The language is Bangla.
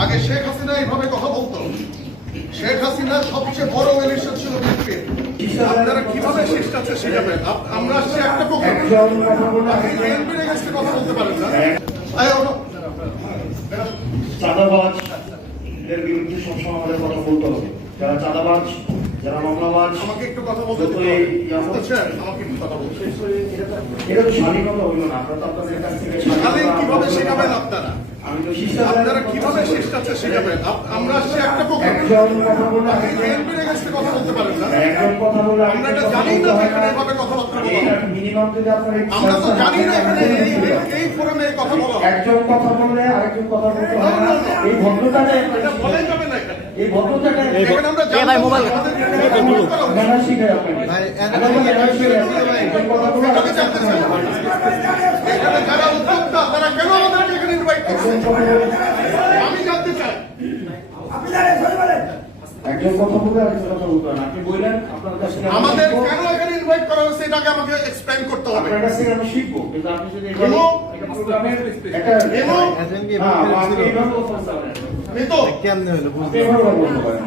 আগে শেখ হাসিনা এইভাবে কথা বলতো। শেখ হাসিনা সবচেয়ে বড় এলিশন ছিল বিএনপি। আপনারা কিভাবে শেষটাতে শেখাবেন? আমরা আসছি একটা প্রোগ্রাম, বিএনপির এগেইনস্টে কথা বলতে পারেন না। চাঁদাবাজদের বিরুদ্ধে সবসময় আমাদের কথা বলতে হবে। যারা চাঁদাবাজ, যারা মামলাবাজ, আমাকে একটু কথা বলতে দিন। আমাকে একটু কথা বলতে। এটা তো স্বাধীনতা হইল না। আপনারা তো আপনাদের কাছ থেকে স্বাধীন কিভাবে শেখাবেন আপনারা? আমি তো আপনারা কিভাবে শেষটাতে শেখাবেন? আমরা আসছি একটা প্রোগ্রাম, বিএনপির এগেইনস্টে কথা বলতে পারেন না। আমরা এটা জানি না এখানে এভাবে কথাবার্তা বলা হয়। মিনিমাম যদি আপনার আমরা তো জানি না এখানে এই ফোরামে এই কথা বলা হয়। একজন কথা বললে আরেকজন কথা বলতে হবে না। এই ভদ্রতাটা এটা বলাই যাবে না এখানে। এই ভদ্রতাটা এখানে আমরা জানি না ম্যানার শিখাই আপনাকে। এটাকে জানতে চাই। এখানে যারা উদ্যোক্তা তারা কেন আমাদেরকে এখানে ইনভাইট করছে? আমি জানতে চাই। একজন কথা বললে আরেকজন কথা বলতে হবে না। আপনি বললেন আপনার কাছে আমাদের কেন এখানে ইনভাইট করা হয়েছে এটাকে আমাকে এক্সপ্লেইন করতে হবে। আপনার কাছ থেকে আমি শিখবো, কিন্তু আপনি যদি কেন? প্রোগ্রামের একটা কেন? এইভাবে কথা বলতে পারেন। আমি তো আপনি এভাবে কথা বলতে পারেন।